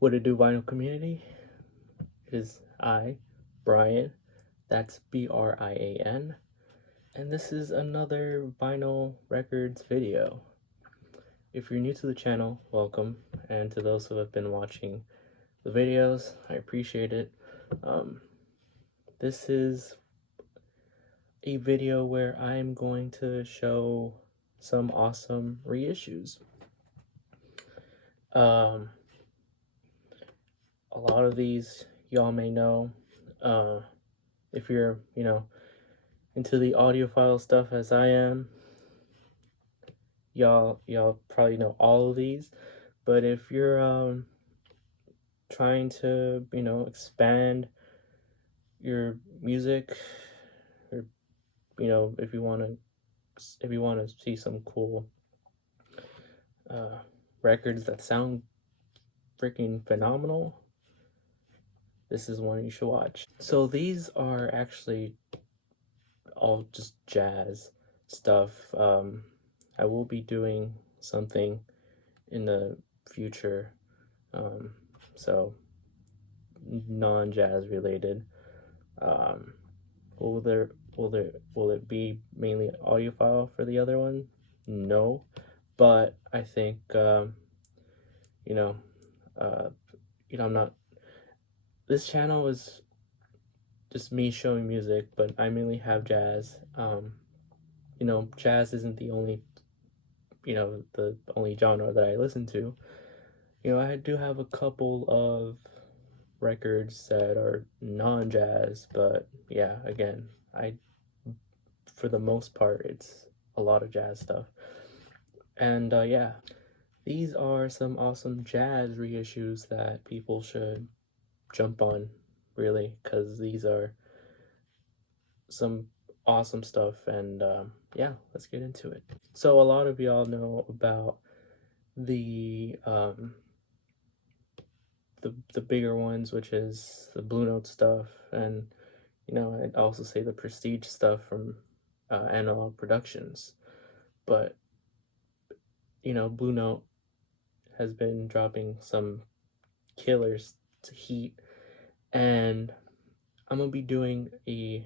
What it do, vinyl community? It is I, Brian, that's Brian, and this is another vinyl records video. If you're new to the channel, welcome, and to those who have been watching the videos, I appreciate it. This is a video where I'm going to show some awesome reissues. A lot of these y'all may know. If you're, into the audiophile stuff as I am, y'all probably know all of these. But if you're trying to, expand your music, or if you want to see some cool records that sound freaking phenomenal, this is one you should watch. So these are actually all just jazz stuff. I will be doing something in the future, so non-jazz related. Will it be mainly audiophile for the other one? No, but I think I'm not. This channel is just me showing music, but I mainly have jazz. Jazz isn't the only, the only genre that I listen to. I do have a couple of records that are non-jazz, but yeah, again, for the most part, it's a lot of jazz stuff. And yeah, these are some awesome jazz reissues that people should jump on, really, because these are some awesome stuff. And yeah, let's get into it. So a lot of y'all know about the bigger ones, which is the Blue Note stuff, and I'd also say the Prestige stuff from Analogue Productions. But Blue Note has been dropping some killers to heat, and I'm gonna be doing a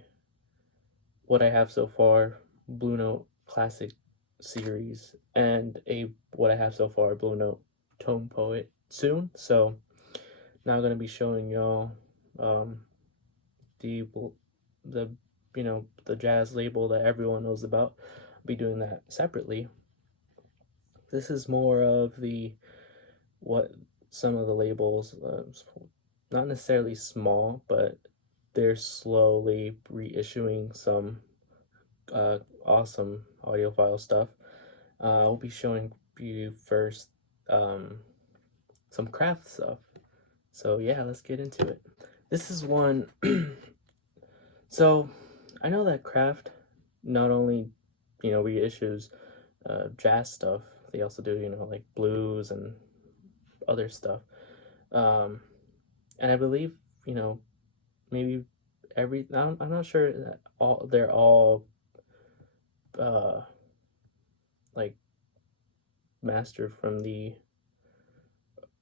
what I have so far Blue Note Classic series and a what I have so far Blue Note Tone Poet soon. So now I'm gonna be showing y'all the jazz label that everyone knows about. I'll be doing that separately. This is more of what some of the labels, not necessarily small, but they're slowly reissuing some awesome audiophile stuff. I'll be showing you first some craft stuff. So yeah, let's get into it. This is one. So I know that craft not only reissues jazz stuff, they also do like blues and other stuff. And I believe maybe I'm not sure that they're all like mastered from the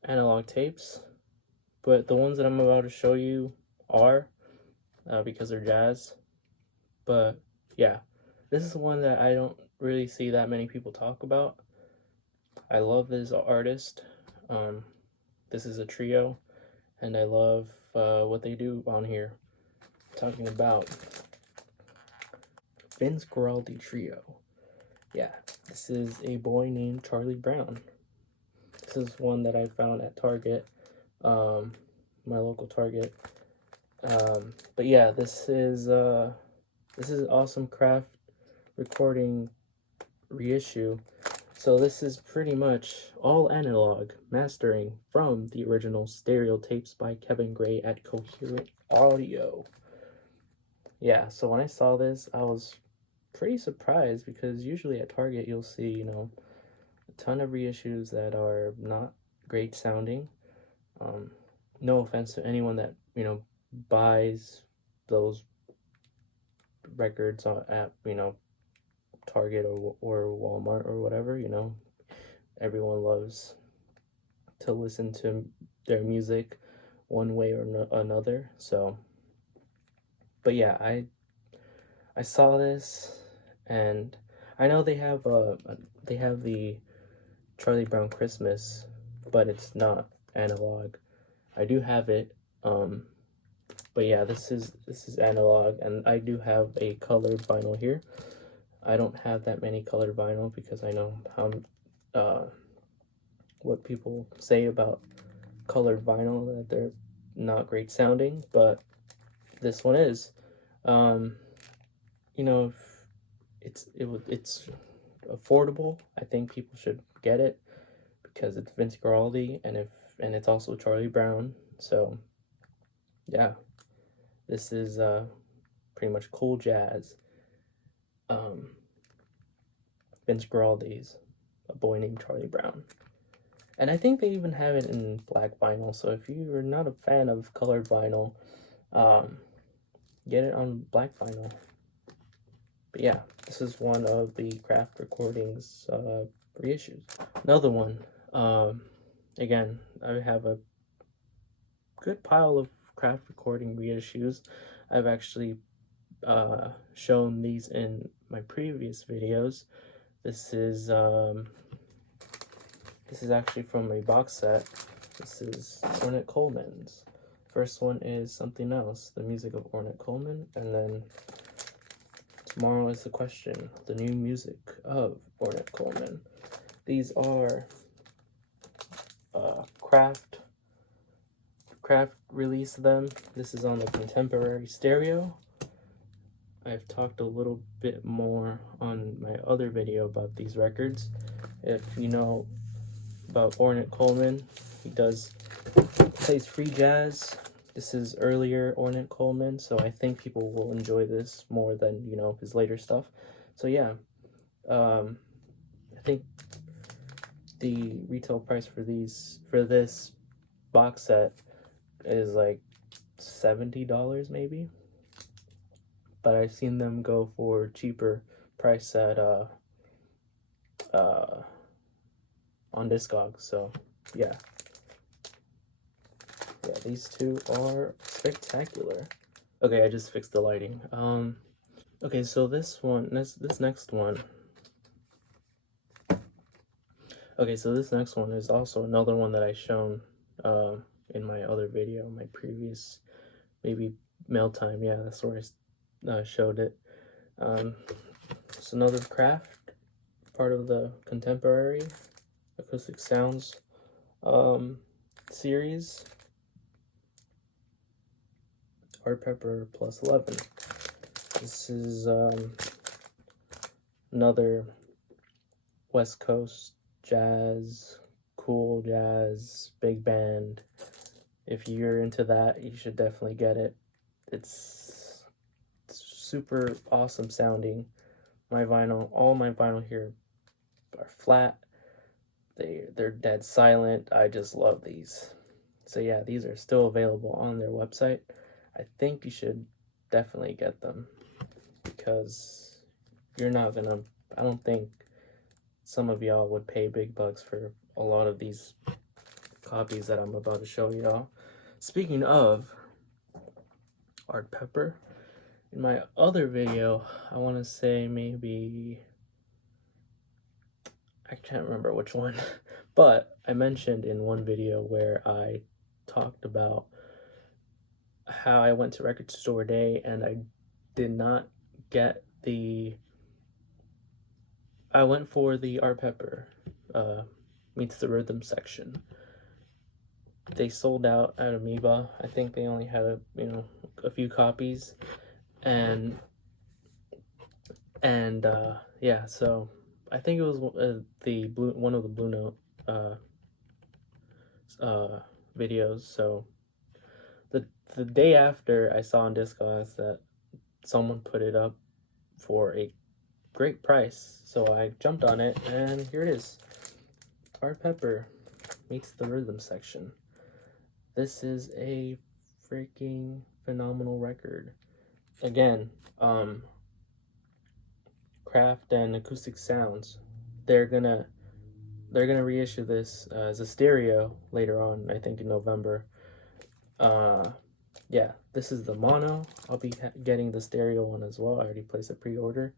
analog tapes, but the ones that I'm about to show you are because they're jazz. But yeah, this is one that I don't really see that many people talk about. I love this artist. This is a trio, and I love what they do on here. Talking about Vince Guaraldi Trio. Yeah, this is a boy named Charlie Brown. This is one that I found at Target, my local Target. But yeah, this is awesome craft recording reissue. So this is pretty much all analog mastering from the original stereo tapes by Kevin Gray at Coherent Audio. Yeah, so when I saw this, I was pretty surprised, because usually at Target you'll see, a ton of reissues that are not great sounding. No offense to anyone that, buys those records at, Target or Walmart or whatever, everyone loves to listen to their music one way or another. So, but yeah, I saw this, and I know they have the Charlie Brown Christmas, but it's not analog. I do have it, but yeah, this is analog, and I do have a colored vinyl here. I don't have that many colored vinyl because I know how what people say about colored vinyl, that they're not great sounding, but this one is. You know, if it's affordable, I think people should get it because it's Vince Guaraldi, and it's also Charlie Brown. So yeah, this is pretty much cool jazz. Vince Guaraldi's A Boy Named Charlie Brown. And I think they even have it in black vinyl, so if you're not a fan of colored vinyl, get it on black vinyl. But yeah, this is one of the craft recordings reissues. Another one, again, I have a good pile of craft recording reissues. I've actually shown these in my previous videos. This is actually from a box set. This is Ornette Coleman's. First one is Something Else, the music of Ornette Coleman, and then Tomorrow is the Question, the new music of Ornette Coleman. These are Craft released them. This is on the Contemporary Stereo. I've talked a little bit more on my other video about these records. If you know about Ornette Coleman, he plays free jazz. This is earlier Ornette Coleman, so I think people will enjoy this more than, you know, his later stuff. So yeah, I think the retail price for this box set is like $70 maybe, but I've seen them go for cheaper price at on Discogs. So yeah, these two are spectacular. Okay, I just fixed the lighting. Okay, so this next one. Okay, so this next one is also another one that I shown in my other video, my previous, maybe mail time. Yeah, that's where I showed it. It's another craft, part of the Contemporary Acoustic Sounds series. Art Pepper plus 11. This is another West Coast jazz, cool jazz, big band. If you're into that, you should definitely get it. It's super awesome sounding. All my vinyl here are flat. They're dead silent. I just love these. So yeah, these are still available on their website. I think you should definitely get them because I don't think some of y'all would pay big bucks for a lot of these copies that I'm about to show y'all. Speaking of Art Pepper, in my other video, I want to say maybe, I can't remember which one, but I mentioned in one video where I talked about how I went to Record Store Day and I did not get I went for the Art Pepper Meets the Rhythm section. They sold out at Amoeba. I think they only had a few copies, and yeah, so I think it was one of the Blue Note videos. So the day after, I saw on Discogs that someone put it up for a great price, so I jumped on it, and here it is. Art Pepper Meets the Rhythm section. This is a freaking phenomenal record. Again, Craft and Acoustic Sounds, they're gonna they're gonna reissue this as a stereo later on, I think in November. Yeah, this is the mono. I'll be getting the stereo one as well. I already placed a pre-order.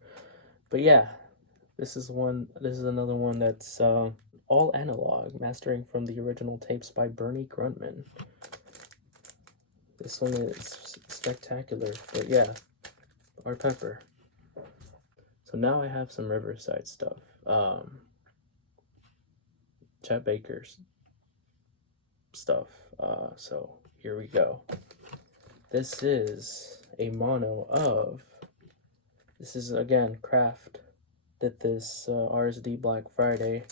But yeah, this is another one that's all analog, mastering from the original tapes by Bernie Gruntman. This one is spectacular, but yeah, Art Pepper. So now I have some Riverside stuff. Chet Baker's stuff. So here we go. This is a mono of, this is again Kraft did this RSD Black Friday.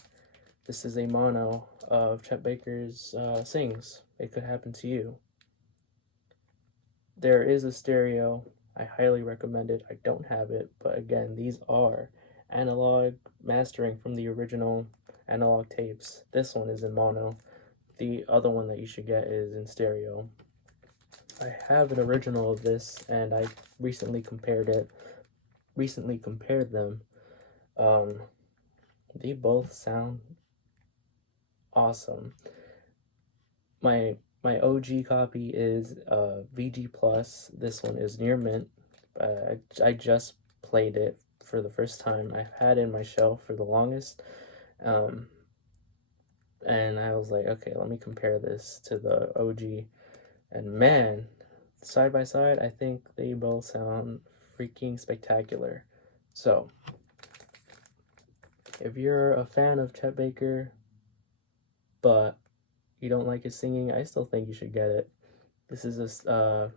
This is a mono of Chet Baker's Sings, It Could Happen to You. There is a stereo. I highly recommend it. I don't have it, but again, these are analog mastering from the original analog tapes. This one is in mono. The other one that you should get is in stereo. I have an original of this, and I recently compared them. They both sound awesome. My OG copy is VG Plus. This one is near mint. I just played it for the first time. I've had it in my shelf for the longest. And I was like, okay, let me compare this to the OG. And man, side by side, I think they both sound freaking spectacular. So, if you're a fan of Chet Baker, but you don't like his singing, I still think you should get it. This is a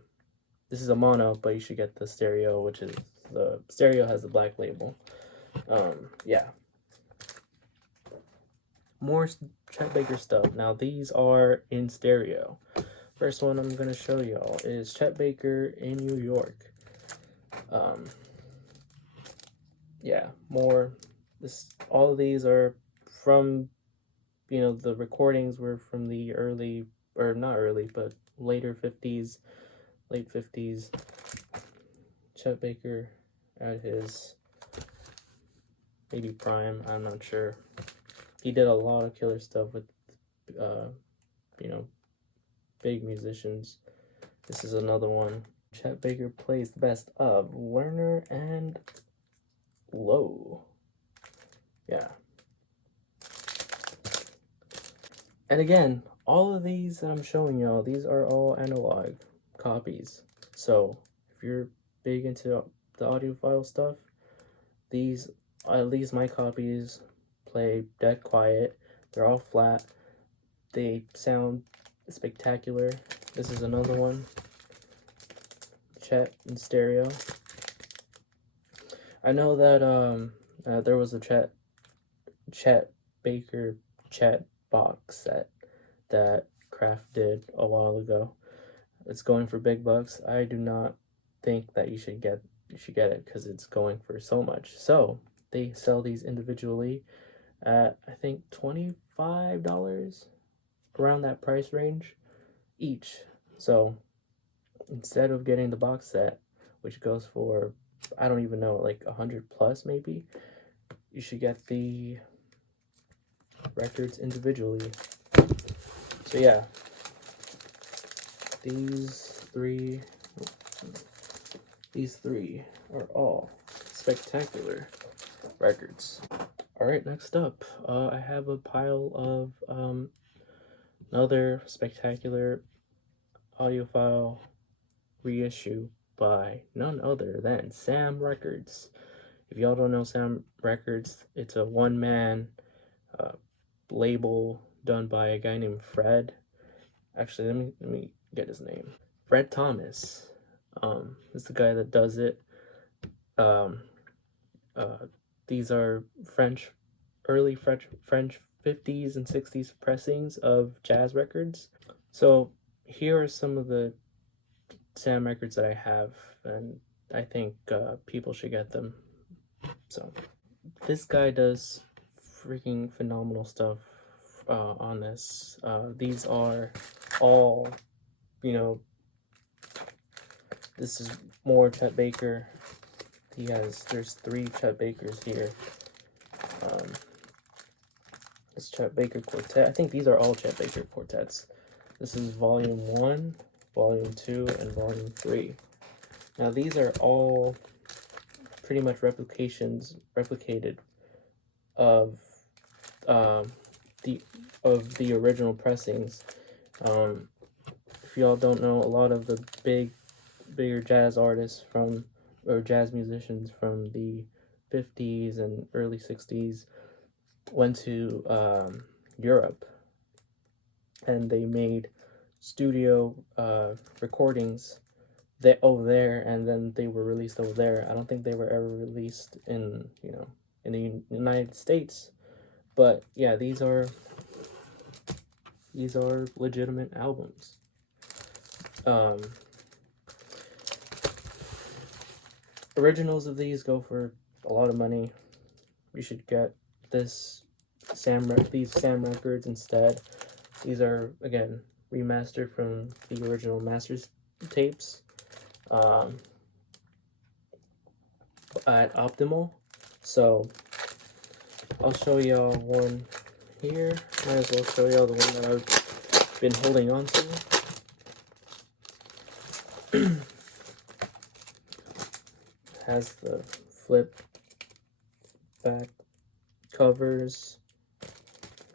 mono, but you should get the stereo, which is the stereo has the black label. Yeah. More Chet Baker stuff. Now these are in stereo. First one I'm gonna show y'all is Chet Baker in New York. Yeah, more. All of these are from, the recordings were from the early, or not early, but later 50s, late 50s. Chet Baker at his maybe prime, I'm not sure. He did a lot of killer stuff with, big musicians. This is another one. Chet Baker plays the best of Lerner and Lowe. Yeah. And again, all of these that I'm showing y'all, these are all analog copies. So if you're big into the audiophile stuff, these, at least my copies, play dead quiet. They're all flat. They sound spectacular. This is another one. Chet in stereo. I know that there was a Chet Baker Chet box set that Kraft did a while ago. It's going for big bucks. I do not think that you should get it because it's going for so much. So they sell these individually at, I think, $25, around that price range each. So instead of getting the box set, which goes for, I don't even know, like 100 plus maybe, you should get the records individually. So yeah, these three are all spectacular records. All right, next up, I have a pile of another spectacular audiophile reissue by none other than Sam Records. If y'all don't know Sam Records, it's a one-man label done by a guy named Fred. Actually, let me get his name. Fred Thomas is the guy that does it. These are early French 50s and 60s pressings of jazz records. So here are some of the Sam records that I have, and I think people should get them. So this guy does freaking phenomenal stuff on this. These are all, this is more Chet Baker. There's 3 Chet Bakers here. This Chet Baker quartet. I think these are all Chet Baker quartets. This is volume 1, volume 2, and volume 3. Now these are all pretty much replicated of the original pressings. If y'all don't know, a lot of the bigger jazz artists or jazz musicians from the 50s and early 60s went to Europe, and they made studio recordings over there, and then they were released over there. I don't think they were ever released in in the United States, but yeah, these are legitimate albums. Originals of these go for a lot of money. You should get these Sam records instead. These are, again, remastered from the original masters tapes at Optimal. So I'll show y'all one here. Might as well show y'all the one that I've been holding on to. Has the flip back covers.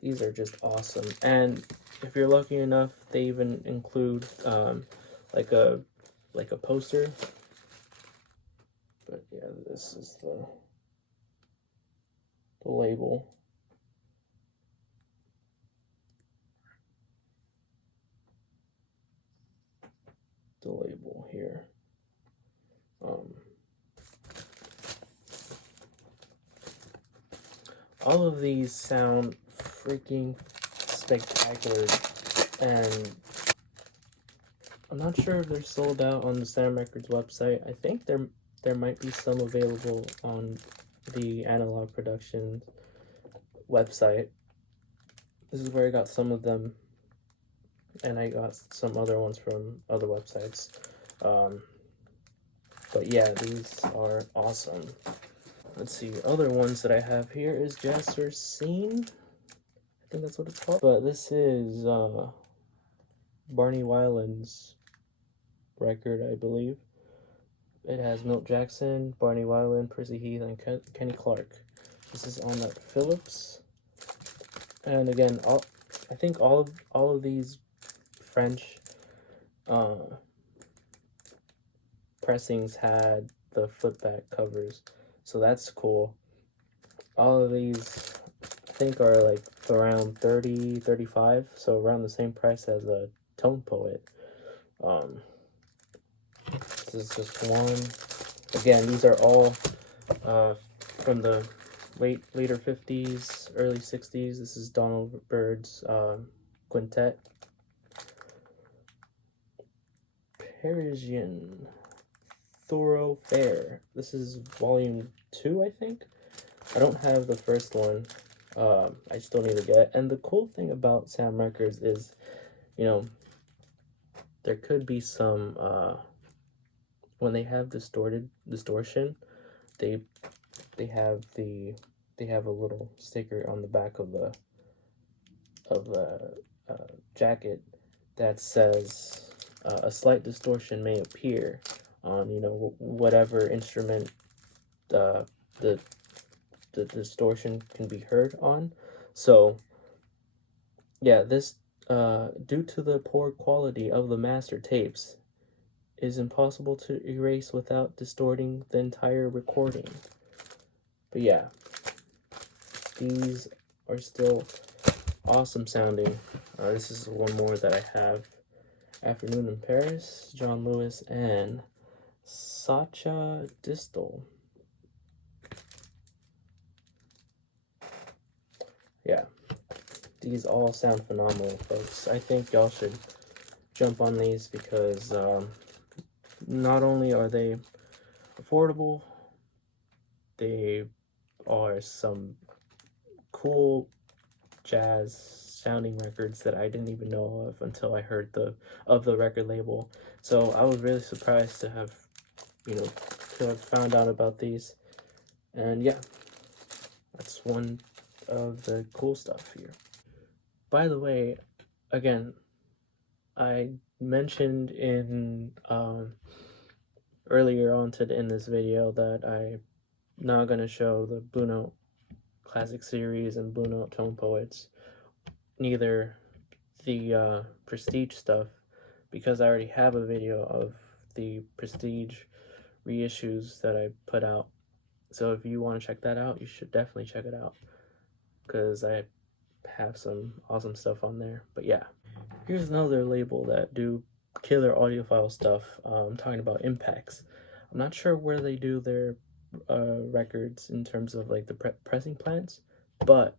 These are just awesome, and if you're lucky enough, they even include like a poster. But yeah, this is the label. The label here. All of these sound freaking spectacular, and I'm not sure if they're sold out on the Sam Records website. I think there might be some available on the Analogue Productions website. This is where I got some of them, and I got some other ones from other websites. But yeah, these are awesome. Let's see, other ones that I have here is Jasper Scene. I think that's what it's called. But this is Barney Weiland's record, I believe. It has Milt Jackson, Barney Weiland, Percy Heath, and Kenny Clark. This is on that Philips. And again, I think all of these French pressings had the flipback covers, so that's cool. All of these I think are like around 30, 35, so around the same price as a Tone Poet. This is just one. Again, these are all from the later 50s, early 60s. This is Donald Byrd's quintet. Parisian Thoroughfare. This is volume 2, I think. I don't have the first one. I still need to get it. And the cool thing about Sam Records is, there could be some when they have distortion, they have a little sticker on the back of the jacket that says a slight distortion may appear on whatever instrument the distortion can be heard on. So yeah, this due to the poor quality of the master tapes, is impossible to erase without distorting the entire recording. But yeah, these are still awesome sounding. This is one more that I have. Afternoon in Paris, John Lewis and Sacha Distel. Yeah, these all sound phenomenal, folks. I think y'all should jump on these because not only are they affordable, they are some cool jazz sounding records that I didn't even know of until I heard the record label. So I was really surprised to have found out about these. And yeah, that's one of the cool stuff here. By the way, again, I mentioned in earlier on in this video that I'm not going to show the Blue Note Classic Series and Blue Note Tone Poets, neither the Prestige stuff, because I already have a video of the Prestige reissues that I put out. So if you want to check that out, you should definitely check it out, because I have some awesome stuff on there. But yeah, here's another label that do killer audiophile stuff. I'm talking about Impacts. I'm not sure where they do their records in terms of like the pressing plants, but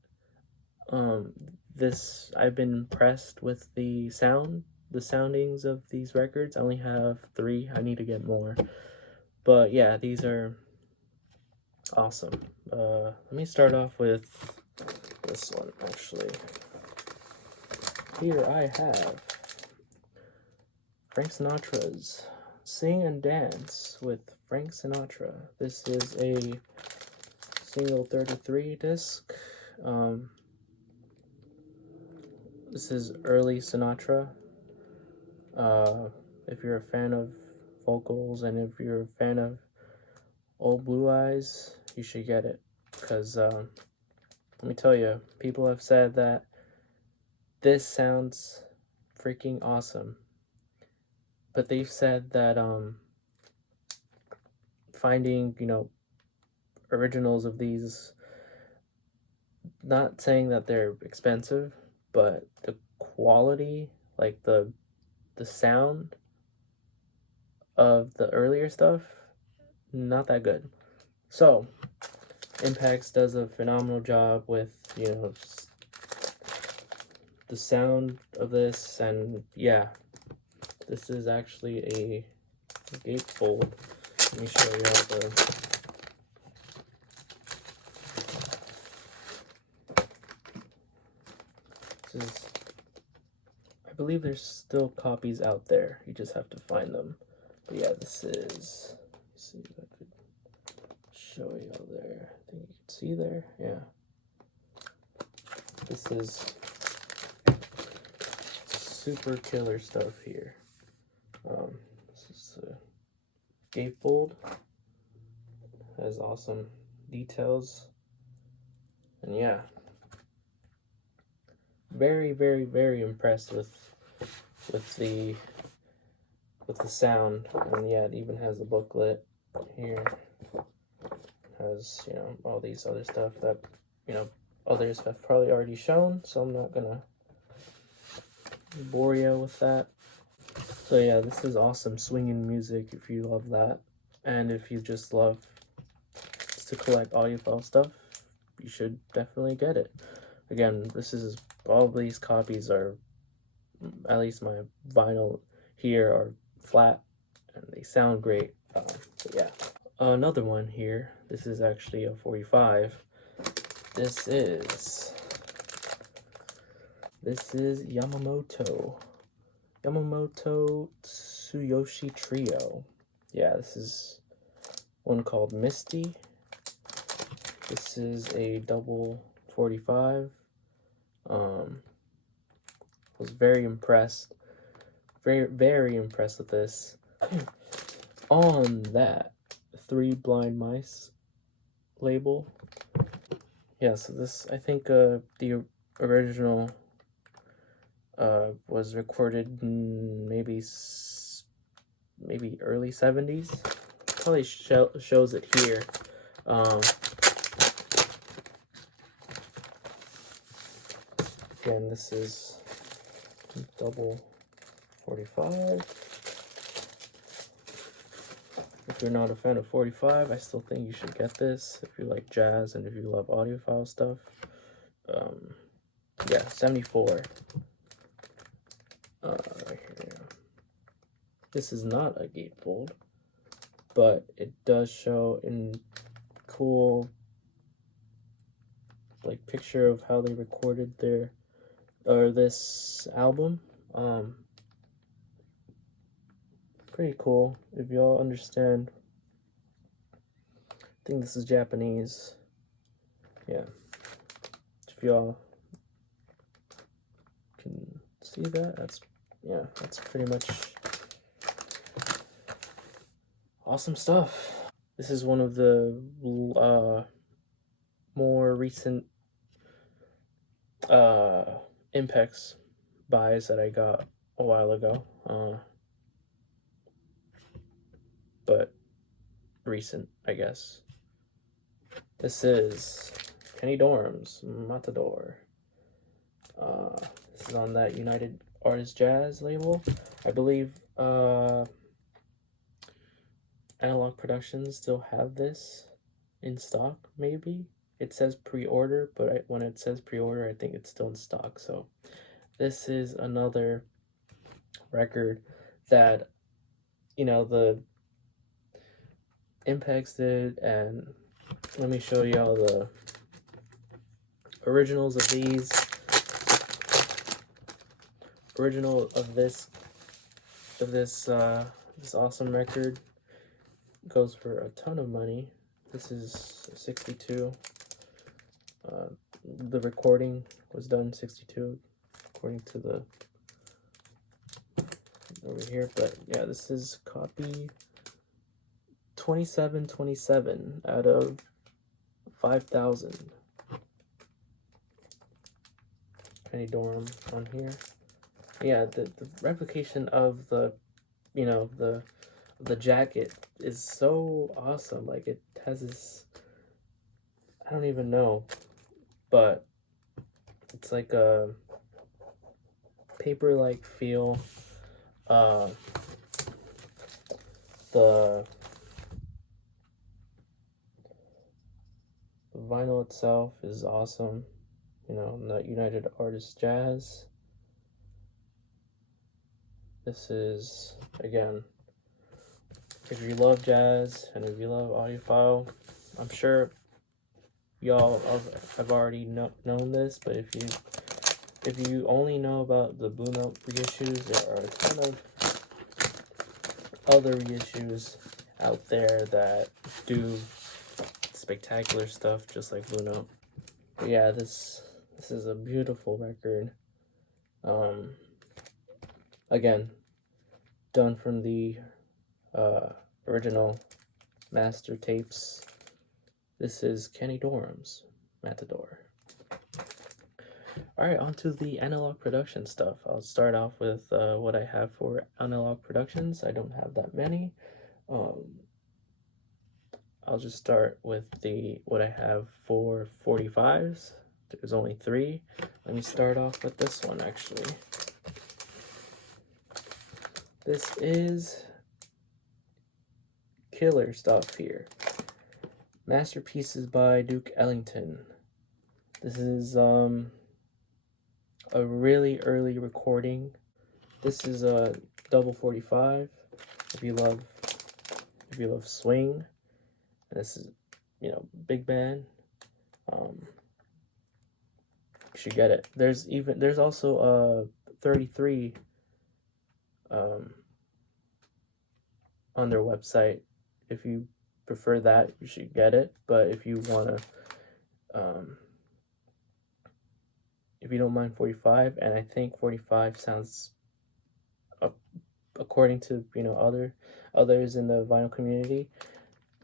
I've been impressed with the soundings of these records. I only have 3. I need to get more, but yeah, these are awesome. Let me start off with this one. Actually, here I have Frank Sinatra's Sing and Dance with Frank Sinatra. This is a single 33 disc. This is early Sinatra. If you're a fan of vocals and if you're a fan of Old Blue Eyes, you should get it, because let me tell you, people have said that this sounds freaking awesome, but they've said that finding, you know, originals of these, not saying that they're expensive, but the quality, like the sound of the earlier stuff, not that good. So Impacts does a phenomenal job with, you know, the sound of this. And yeah, this is actually a gatefold. Let me show you all this is, I believe there's still copies out there, you just have to find them. But yeah, this is, let's see if I could show you all there. I think you can see there. Yeah, this is super killer stuff here. This is a gatefold, has awesome details, and yeah, very, very, very impressed with the sound. And yeah, it even has a booklet here. Has, you know, all these other stuff that, you know, others have probably already shown, so I'm not gonna bore you with that. So yeah, this is awesome swinging music if you love that, and if you just love to collect audiophile stuff, you should definitely get it. Again, this is, all of these copies are, at least my vinyl here, are flat and they sound great. But yeah, another one here. This is actually a 45. This is Yamamoto Tsuyoshi Trio. Yeah, this is one called Misty. This is a double 45. Was very impressed, very impressed with this. On that 3 Blind Mice label. Yeah, so this, I think the original was recorded in maybe early 70s. Probably shows it here. Again, this is double 45. If you're not a fan of 45, I still think you should get this if you like jazz and if you love audiophile stuff. Yeah, 74. Right here. This is not a gatefold, but it does show in cool, like, picture of how they recorded this album. Pretty cool. If y'all understand, I think this is Japanese. Yeah, if y'all can see that. That's pretty much awesome stuff. This is one of the more recent Impex buys that I got a while ago, but recent, I guess. This is Kenny Dorham's Matador. This is on that United Artists Jazz label. I believe Analogue Productions still have this in stock, maybe. It says pre-order, but when it says pre-order, I think it's still in stock. So this is another record that, you know, the Impex did, and let me show y'all the originals of these. Original of this awesome record goes for a ton of money. This is 62. The recording was done in 62, according to the over here. But yeah, this is copy 2727 out of 5,000. Kenny Dorham on here. Yeah, the replication of the, you know, the jacket is so awesome. Like, it has this, I don't even know, but it's like a paper-like feel. The vinyl itself is awesome, you know, the United Artists Jazz. This is, again, if you love jazz and if you love audiophile, I'm sure y'all have already known this, but if you only know about the Blue Note reissues, there are a ton of other reissues out there that do spectacular stuff just like Blue Note. But yeah, this is a beautiful record. Again, done from the original master tapes. This is Kenny Dorham's Matador. Alright, on to the Analogue production stuff. I'll start off with what I have for Analogue Productions. I don't have that many. I'll just start with what I have for 45s. There's only 3. Let me start off with this one, actually. This is killer stuff here. Masterpieces by Duke Ellington. This is a really early recording. This is a double 45. If you love swing, and this is, you know, big band, you should get it. There's also a 33 on their website. If you prefer that, you should get it. But if you want to, if you don't mind 45, and I think 45 sounds, according to, you know, others in the vinyl community,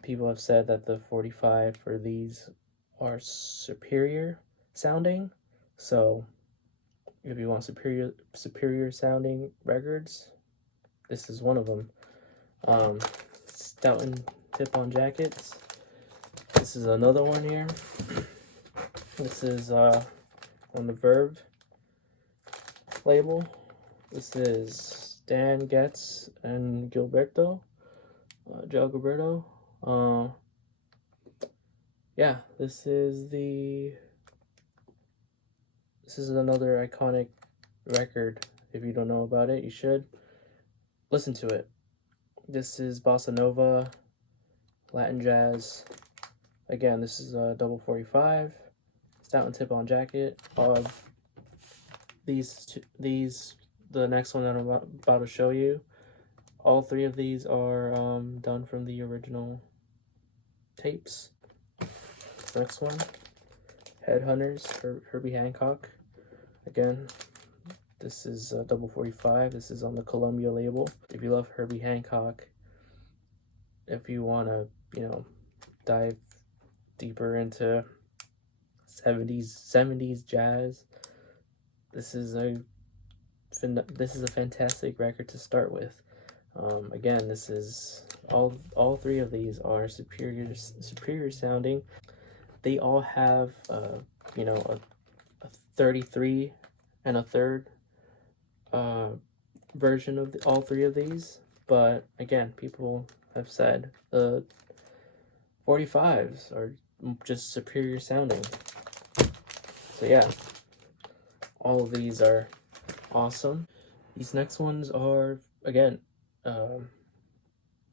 people have said that the 45 for these are superior sounding. So if you want superior sounding records, this is one of them. Stoughton tip-on jackets. This is another one here. This is on the Verve label. This is Dan Getz and Joe Gilberto. Yeah, this is another iconic record. If you don't know about it, you should listen to it. This is bossa nova, Latin jazz. Again, this is a double 45, Stoughton tip-on jacket. The next one that I'm about to show you, all 3 of these are done from the original tapes. This next one Headhunters for Herbie Hancock. Again, this is double 45. This is on the Columbia label. If you love Herbie Hancock, if you want to, dive deeper into 70s jazz, this is a fantastic record to start with. Again, this is all three of these are superior sounding. They all have a 33 and a third version of all three of these, but again, people have said 45s are just superior sounding. So yeah, all of these are awesome. These next ones are, again,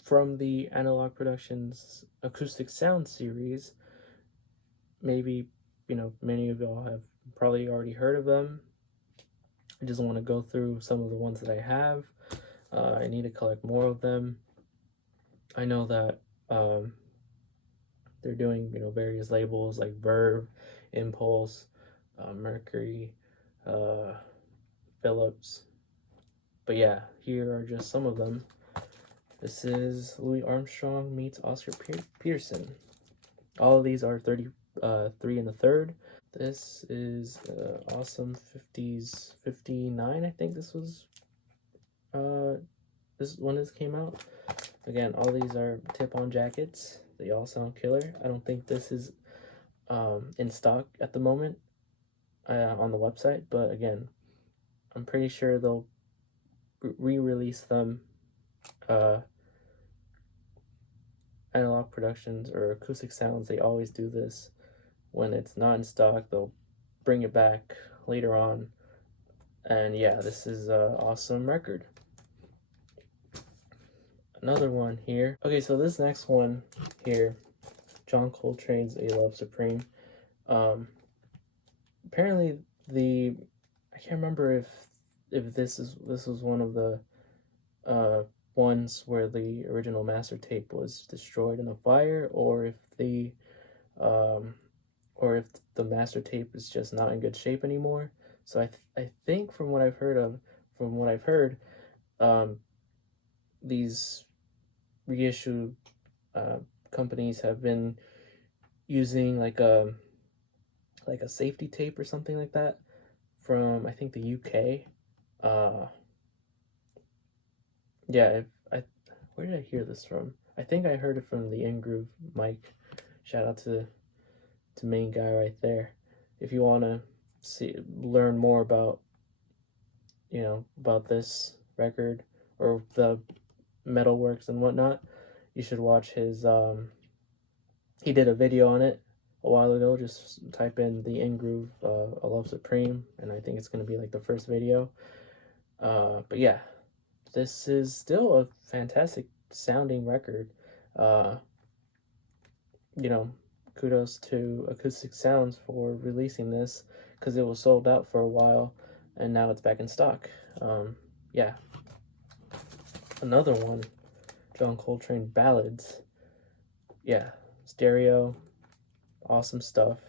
from the Analogue Productions Acoustic Sounds series. Maybe, many of y'all have probably already heard of them. I just want to go through some of the ones that I have. I need to collect more of them. I know that they're doing, various labels like Verve, Impulse, Mercury, Philips. But yeah, here are just some of them. This is Louis Armstrong meets Oscar Peterson. All of these are 33 and a third. This is awesome 50s, 59, I think this was, this when this came out. Again, all these are tip-on jackets. They all sound killer. I don't think this is in stock at the moment on the website, but again, I'm pretty sure they'll re-release them. Analogue Productions or Acoustic Sounds, they always do this. When it's not in stock, they'll bring it back later on. And yeah, this is an awesome record. Another one here. Okay, so this next one here, John Coltrane's A Love Supreme. Apparently I can't remember if this was one of the ones where the original master tape was destroyed in a fire, or if the master tape is just not in good shape anymore. So I think from what I've heard, these reissue companies have been using like a safety tape or something like that from, I think, the UK. Yeah, where did I hear this from? I think I heard it from the In-Groove Mike. Shout out to main guy right there. If you want to learn more about about this record or the metalworks and whatnot, you should watch his he did a video on it a while ago. Just type in the In-Groove A Love Supreme, and I think it's going to be like the first video. But yeah, this is still a fantastic sounding record. Kudos to Acoustic Sounds for releasing this, because it was sold out for a while and now it's back in stock. Yeah. Another one, John Coltrane Ballads. Yeah, stereo, awesome stuff.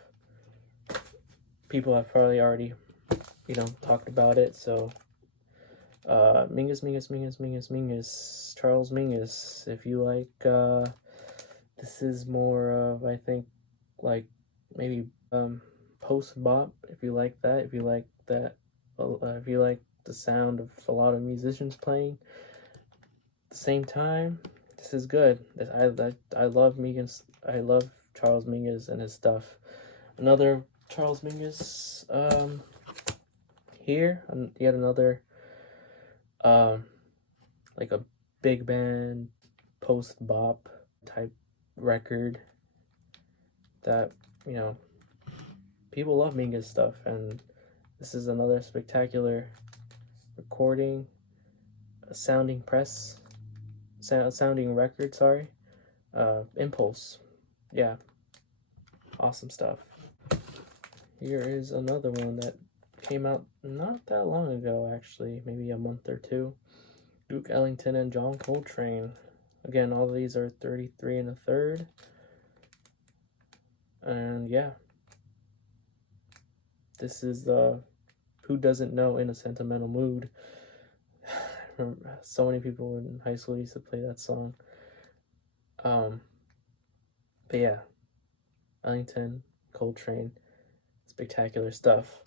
People have probably already, talked about it. So, Mingus, Charles Mingus. If you like, this is more of, I think, like maybe post bop. If you like that, if you like the sound of a lot of musicians playing at the same time, this is good. I love Mingus. I love Charles Mingus and his stuff. Another Charles Mingus here, yet another like a big band post bop type record that people love Mingus stuff, and this is another spectacular recording, sounding record, sorry. Impulse. Yeah, awesome stuff. Here is another one that came out not that long ago, actually, maybe a month or two. Duke Ellington and John Coltrane. Again, all of these are 33 and a third. And yeah, This is Who Doesn't Know in a Sentimental Mood. So many people in high school used to play that song. But yeah, Ellington, Coltrane, spectacular stuff.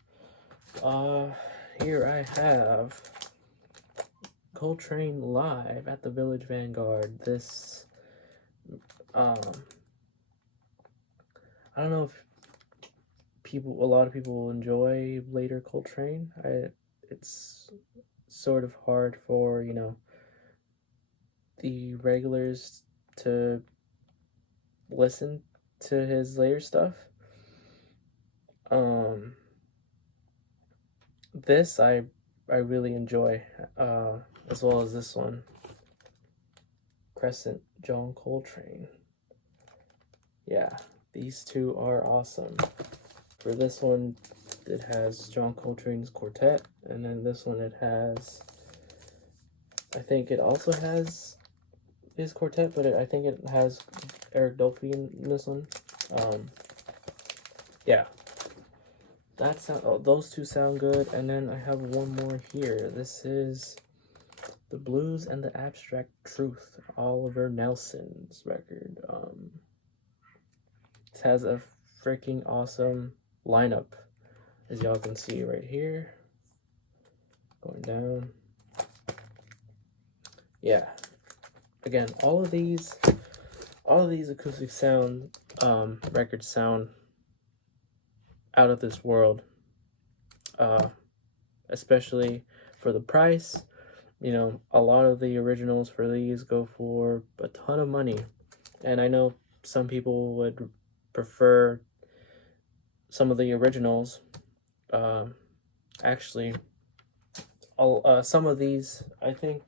Here I have Coltrane live at the Village Vanguard. This, I don't know if a lot of people will enjoy later Coltrane. It's sort of hard for, the regulars to listen to his later stuff. This I really enjoy, as well as this one, Crescent, John Coltrane. Yeah, these two are awesome. For this one, it has John Coltrane's quartet, and then this one it has, I think it also has his quartet, but I think it has Eric Dolphy in this one. Yeah, those two sound good. And then I have one more here. This is The Blues and the Abstract Truth, Oliver Nelson's record. This has a freaking awesome lineup, as y'all can see right here. Going down. Yeah. Again, all of these acoustic sound records sound out of this world. Especially for the price. A lot of the originals for these go for a ton of money. And I know some people would prefer some of the originals. Actually, some of these, I think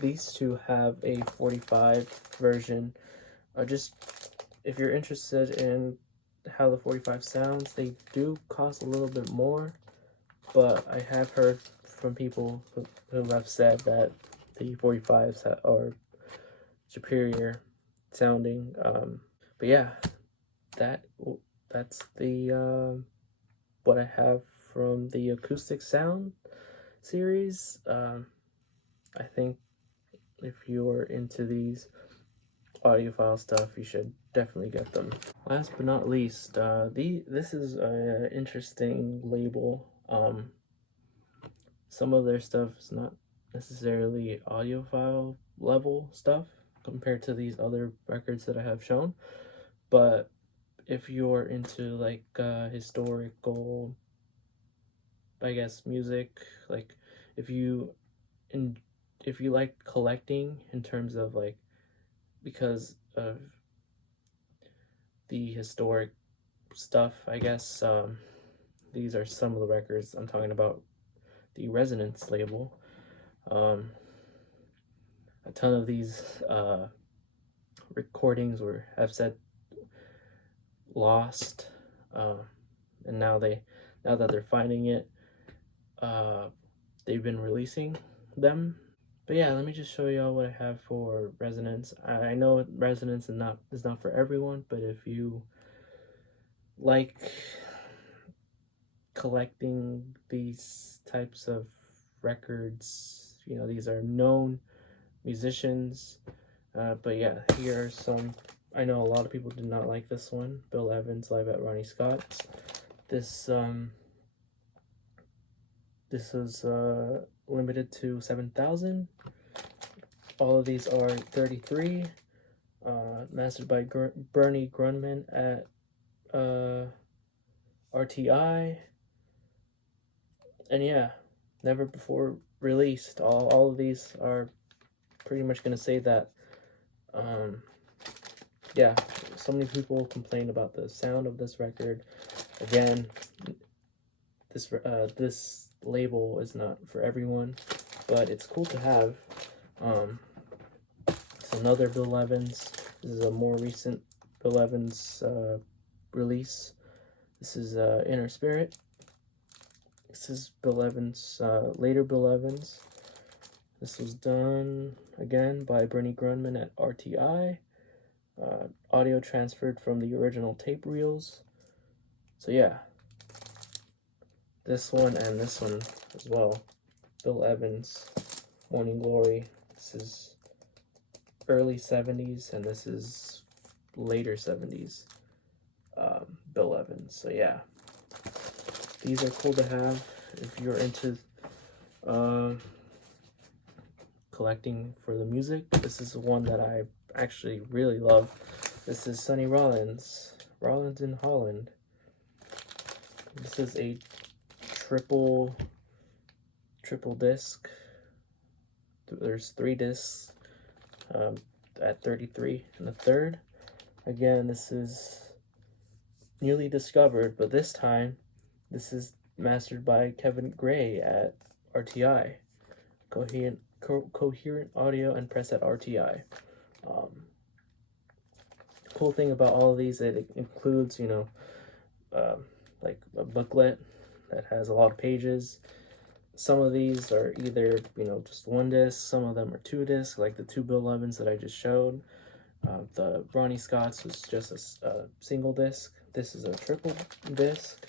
these two have a 45 version. Just if you're interested in how the 45 sounds, they do cost a little bit more, but I have heard from people who have said that the 45s are superior sounding. But yeah, that's the what I have from the Acoustic Sound series. I think if you're into these audiophile stuff, you should definitely get them. Last but not least, this is an interesting label. Some of their stuff is not necessarily audiophile level stuff compared to these other records that I have shown, but if you're into like historical, I guess, music, like if you like collecting in terms of like, because of the historic stuff, I guess, these are some of the records I'm talking about. The Resonance label. A ton of these recordings have said lost, and now that they're finding it, they've been releasing them. But yeah, let me just show y'all what I have for Resonance. I know Resonance is not for everyone, but if you like collecting these types of records, these are known musicians. But yeah, here are some. I know a lot of people did not like this one. Bill Evans live at Ronnie Scott's. This was limited to 7,000. All of these are 33. Mastered by Bernie Grundman at RTI. And yeah, never before released. All of these are pretty much gonna say that. Yeah, so many people complain about the sound of this record. Again, this label is not for everyone, but it's cool to have. It's another Bill Evans. This is a more recent Bill Evans release. This is Inner Spirit. This is Bill Evans, later Bill Evans. This was done again by Bernie Grundman at RTI. Audio transferred from the original tape reels. So yeah, this one and this one as well. Bill Evans, Morning Glory. This is early 70s, and this is later 70s. Bill Evans. So yeah, these are cool to have if you're into collecting for the music. This is one that I actually really love. This is Sonny Rollins in Holland. This is a triple disc. There's 3 discs at 33 and a third. Again, this is newly discovered, but this time this is mastered by Kevin Gray at RTI, Coherent Audio and Press at RTI. Cool thing about all of these, it includes, you know, like a booklet that has a lot of pages. Some of these are either, you know, just 1 disc, some of them are 2 discs, like the 2 Bill Evans that I just showed. The Ronnie Scott's was just a single disc. This is a triple disc.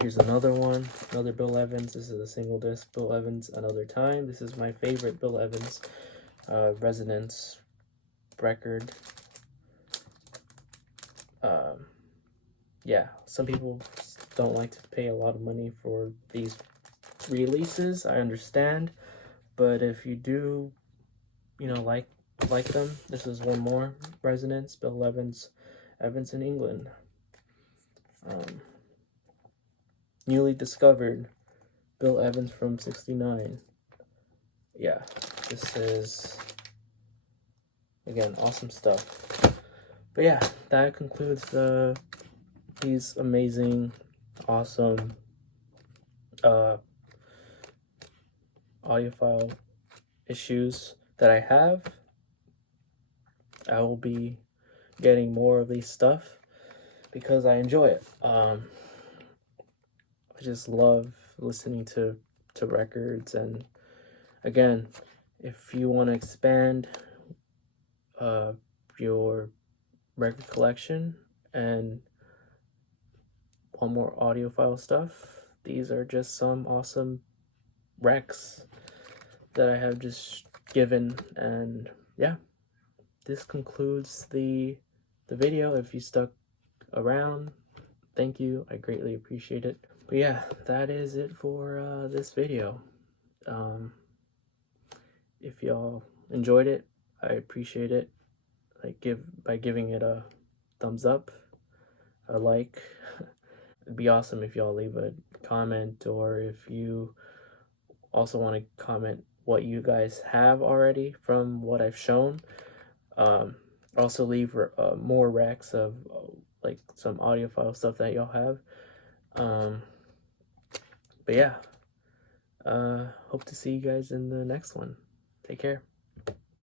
Here's another one, another Bill Evans. This is a single disc, Bill Evans Another Time. This is my favorite Bill Evans Resonance record. Yeah, some people don't like to pay a lot of money for these releases. I understand, but if you do, you know, like them, this is one more Resonance, Bill Evans in England. Newly discovered Bill Evans from '69. Yeah, this is, again, awesome stuff. But yeah, that concludes these amazing, awesome audiophile issues that I have. I will be getting more of these stuff because I enjoy it. I just love listening to records, and again, if you want to expand your record collection and want more audiophile stuff, these are just some awesome recs that I have just given. And yeah, this concludes the video. If you stuck around, thank you, I greatly appreciate it. But yeah, that is it for this video. If y'all enjoyed it, I appreciate it. By giving it a thumbs up, a like. It'd be awesome if y'all leave a comment, or if you also want to comment what you guys have already from what I've shown. Also leave more recs of like some audiophile stuff that y'all have. But yeah, hope to see you guys in the next one. Take care.